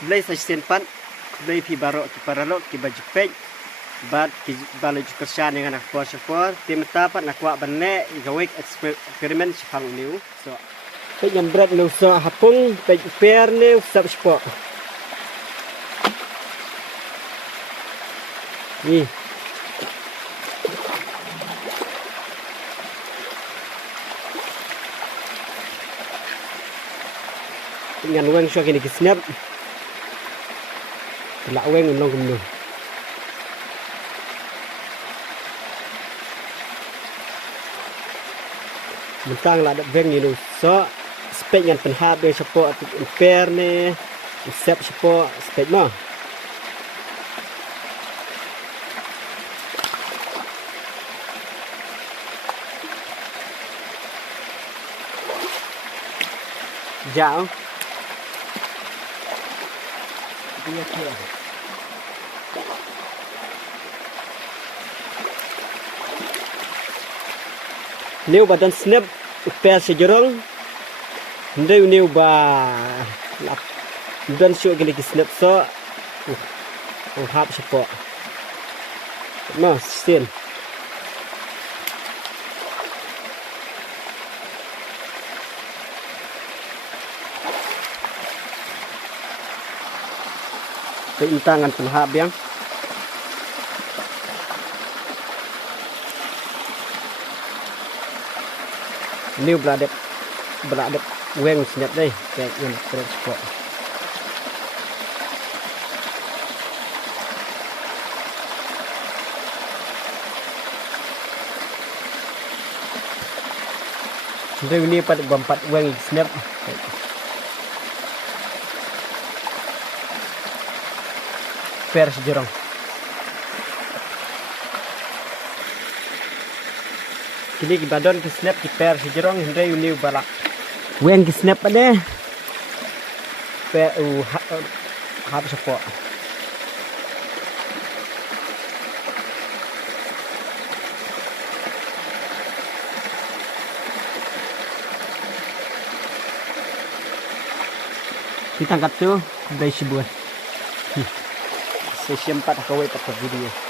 Blay sa senpan, blay pi barok ki paralok ki bajepek, bat ki balo jukersan dengan nak puas syukur, tim tapat nak kuat benek, igawik eksperimen syafang niu. So, pek yang berat niu so hapung, pek per niu sab syukur. Ni. Dengan wang syok ini kisnap. Telak wang unong kumno. Mentang lah ada wang ini. So, spek yang penhab dia support pair ni, sep support spek mah. Jauh. Dia kira. New badan snap upaya sejorong. New ba lap. Dan syuk gini snap so. Hap support. Mas still. Keintangan penhab yang ini berada weng senyap deh kayak yang transport. Ini pada bampat weng senyap. Per sejorong. Kini badon ki snap ki per sejorong hendai uniu balak. Wen ki snap ade. Per hap support. Kita angkat tu dari sebuah. Sesi 4 kawai pakai video.